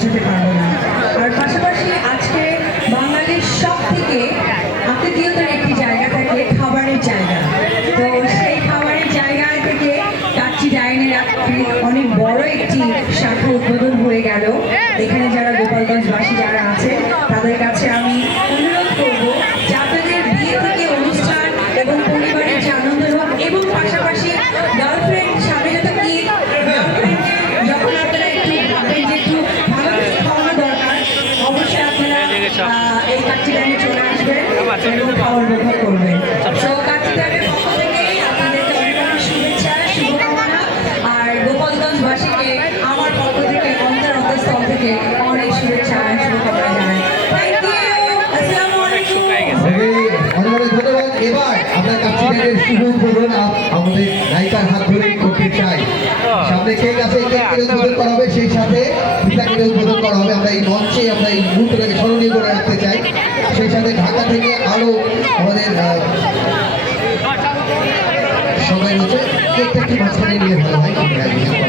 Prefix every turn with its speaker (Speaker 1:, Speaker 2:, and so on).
Speaker 1: বোঝাতে পারব না। আর পাশাপাশি আজকে বাঙালির সব থেকে আতিথীয়তার একটি জায়গা থাকে, খাবারের জায়গা। তো সেই খাবারের জায়গা থেকে কাচ্চি ডাইনের অনেক বড় একটি শাখা উদ্বোধন হয়ে গেল। এখানে যারা গোপালগঞ্জবাসী যারা আছে তাদের কাছে আমি অনুরোধ করব যে বিয়ে থেকে অনুষ্ঠান এবং পরিবারের যে আনন্দ এবং পাশাপাশি এই কাচ্চি চলে আসবেন এবং খাওয়ার উপভোগ করবেন তো ডাইনের পক্ষ থেকে আপনাদেরকে অনেক অনেক শুভেচ্ছা শুভকামনা। আর গোপালগঞ্জবাসীকে আমার পক্ষ থেকে অন্তর অন্তঃস্থল থেকে অনেক শুভেচ্ছা আর শুভকামনা জানাই। থ্যাংক ইউ আসসালামু আলাইকুম।
Speaker 2: ওকে, অনেক অনেক ধন্যবাদ। এবার আমরা কাচ্চিদের শুভ উদ্বোধন আমাদের নায়িকার হাত ধরে করতে চাই। সামনে কেক আছে? কেক উদ্বোধন করা হবে সেই সাথে উদ্বোধন মঞ্চে আমরা এই মুহূর্তটাকে স্মরণীয় করে রাখতে চাই সেই সাথে ঢাকা থেকে আরও আমাদের সবাই রয়েছে কেকটা মাঝখানে নিয়ে ভালো হয় করেন?